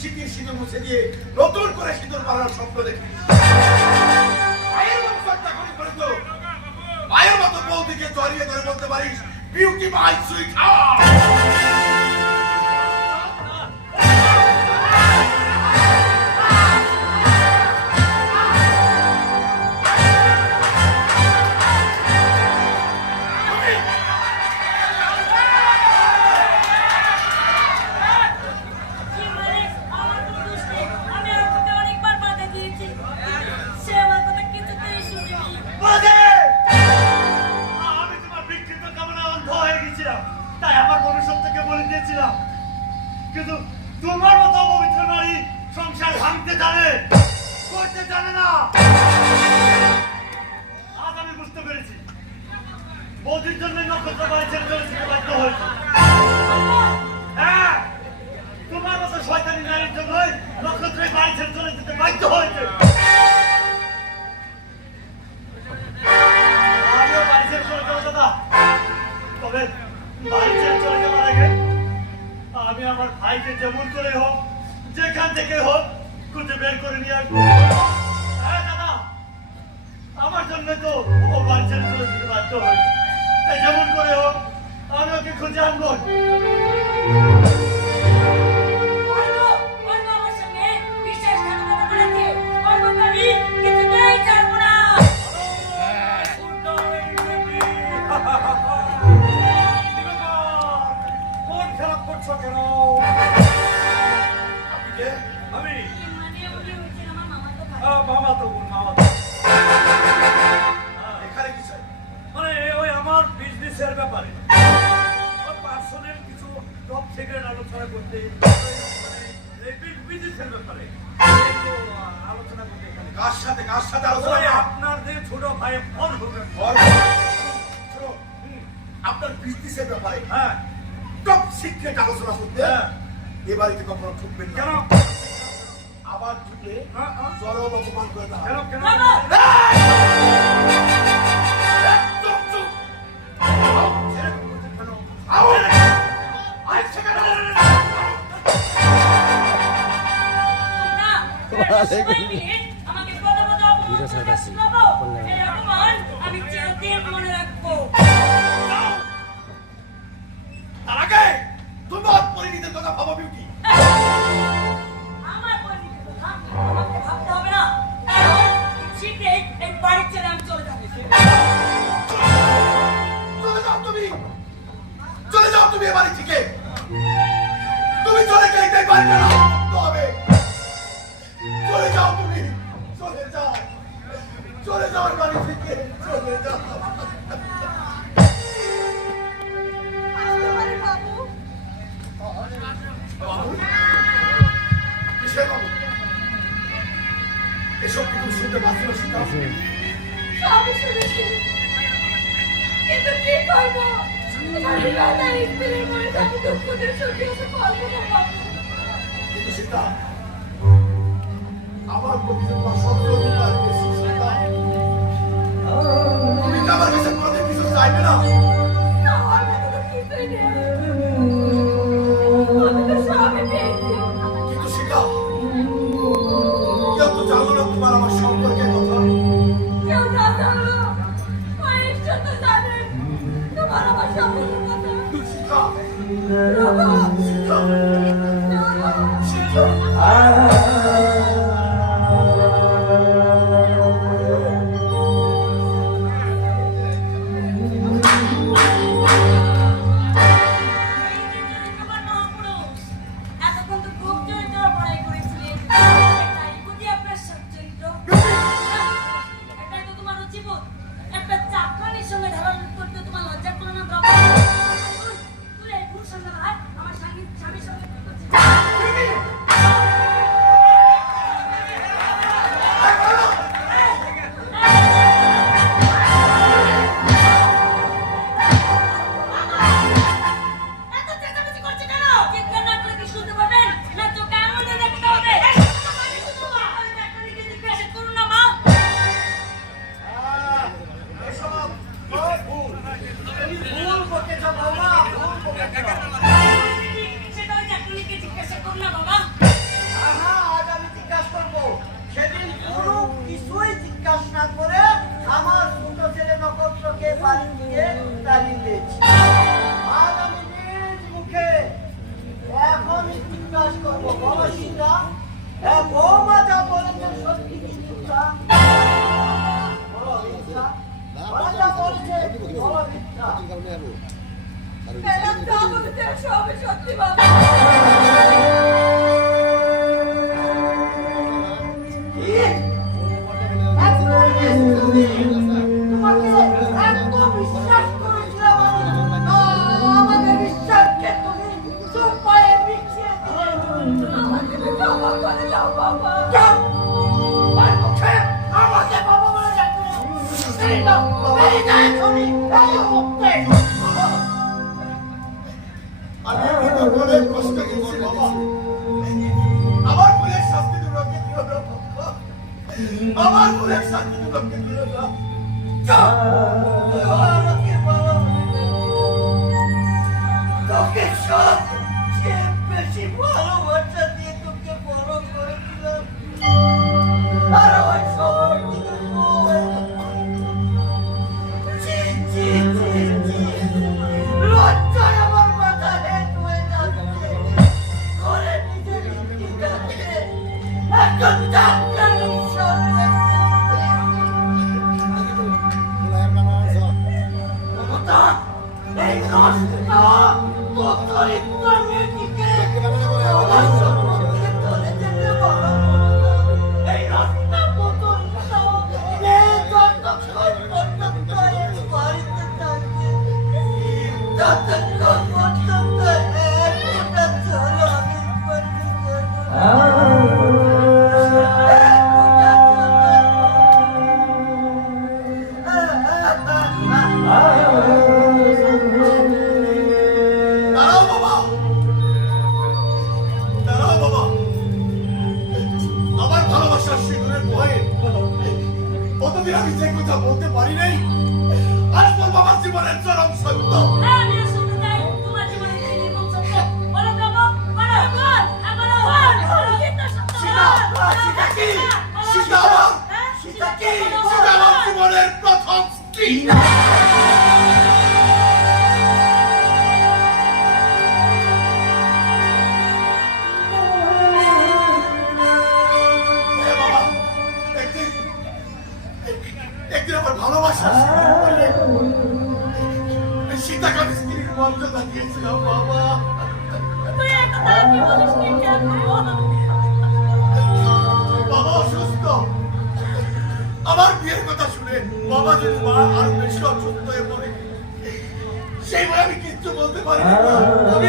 শীতের সিঁদুর মুছে দিয়ে নতুন করে সিঁদুর মারার স্বপ্ন দেখি। মায়ের মতো চিন্তা করে তো মায়ের মতো বৌদিকে জড়িয়ে ধরে বলতে পারিস বিউটি মাই সুইট হার্ট। কিন্তু তোমার মতো পবিত্র নারী সংসার ভাঙতে জানে, করতে জানে না। আজ আমি বুঝতে পেরেছি বৌদির জন্য নক্ষত্র বাড়ি ছেড়ে চলে যেতে বাধ্য হয়েছে। হ্যাঁ, তোমার মতো শয়তানি নারীর জন্যই নক্ষত্রের বাড়ি ছেড়ে চলে যেতে বাধ্য হয়েছে। আমিও বাড়ি ছেড়ে চলে যাবো দাদা, তবে বাড়ি ছেড়ে চলে যাওয়ার আগে আমি আমার ভাইকে যেমন করে হোক, যেখান থেকে হোক, খুঁজে বের করে নিয়ে আসবো। হ্যাঁ দাদা, আমার জন্য তো ও বাড়ি ছেড়ে চলে যেতে বাধ্য হয়েছে, তাই যেমন করে হোক আমি ওকে খুঁজে আনবো। আপনার যে ছোট ভাই আপনার বিজনেসের ব্যাপারে হ্যাঁ টপ সিক্রেট আলোচনা করতে এ বাড়িতে কখনো ঢুকবেন না। আবার ঢুকে চরম অপমান করে না। তার আগে তোমার পরিণীতের কথা ভাবো বিউটি। আমার পরিণীতের কথা আমাকে ভাবতে হবে না, শীঘ্রই এই বাড়ি ছেড়ে আমি চলে যাবো। চলে যাও তুমি এ বাড়ি থেকে। তুমি চলে গেলে এই বাড়িটা রক্ত হবে। চলে যাও তুমি, চলে যাও, চলে যাও এই বাড়ি থেকে, চলে যাও। এসব কিছু শুনতে পাচ্ছি না সীতা। সবই শুনেছি, কিন্তু কি করবো? স্ত্রীর মনে আমি দুঃখদের সত্যি হতে পারবো না বাবু। কিন্তু সীতা, আমার প্রতি তোমার সত্যতা বেশি সীতা। তুমি কি আমার কাছে কোনোদিন কিছু চাইবে না? না, আমার তো কিছুই নেই, আমি তো সবই পেয়েছি। কিন্তু সীতা, কেউ তো জানো না তোমার আমার সম্পর্কের কথা। কেউ না জানলো, ঈশ্বর তো জানেন তোমার আমার সম্পর্কের কথা। সীতা, সীতা, সীতা। বিশ্বাস করবো বলো সীতা? হ্যাঁ, বৌমা যা বলেছে সত্যি কি মিথ্যা? বলো মিথ্যা? ওরা যা বলেছে বলো মিথ্যা? ম্যাডাম যা বলেছে সবই সত্যি বাবা। কি? একদম নিশ্চয়ই। তোমাকে এত বিশ্বাস করেছিলাম আমি। আমাদের বিশ্বাসকে তুমি চোপায়ে মিশিয়ে দিলে। আমাকে ক্ষমা করে দাও বাবা। যাও, তার মুখে আমাকে বাবা বলে ডাকবে না। এই নাও, এই নাও এখনই, এই মুহূর্তে। আমি কিন্তু অনেক কষ্ট করছি বাবা। আমার ভুলের শাস্তি তুমি আমাকে দিও না বাবা। আমার ভুলের শাস্তি তুমি আমাকে দিও না। যাও, তুই আমাকে বাবা বলে ডাকবে। তোকে সবচেয়ে বেশি ভালোবাসা দিয়ে তোকে বড় করেছিলাম। আর ওই শহরগুলো ছি, ছি, ছি, ছি। লজ্জায় আমার মাথা হেঁট হয়ে যাচ্ছে। ঘরে নিজের ইচ্ছেটাকে একজন ডাক্তার ঈশ্বর মমতা, এই নষ্ট প্রচলিত মেয়েটিকে আমার সম্মুখে চলে যেতে বলো মমতা। এই নষ্ট প্রচলিত মেয়ে যতক্ষণ পর্যন্ত এই বাড়িতে থাকবে, ততক্ষণ পর্যন্ত এক ফোঁটা জল আমি পানি দেব না। এক ফোঁটা দাঁড়াও বাবা, দাঁড়াও বাবা। আমার ভালোবাসার সিঁদুরের ভয়ে কতদিন আমি যে কথা বলতে পারি নাই, আজ বলবো আমার জীবনের চরম সত্য। হ্যাঁ, আমি শুনতে চাই তোমার জীবনে কি নির্মম সত্য। বলো তো বাবা, বলো, বল, বলো, বল। এটা সত্য। সীতা, সীতা কি? সীতা আমার, সীতা কি? সীতা আমার জীবনের প্রথম স্ত্রী। হে বাবা, একদিন আমার ভালোবাসার সিঁদুর পরে সীতাকে আমি স্ত্রীর মর্যাদা দিয়েছিলাম বাবা। তুই একথা কি বলিস নি কেন? বাবা অসুস্থ। আমার বিয়ের কথা শুনে বাবা যদি মা আরো বেশি অসুস্থ হয়ে পড়ে, সেই ভয়ে আমি কিচ্ছু বলতে পারি না। আমি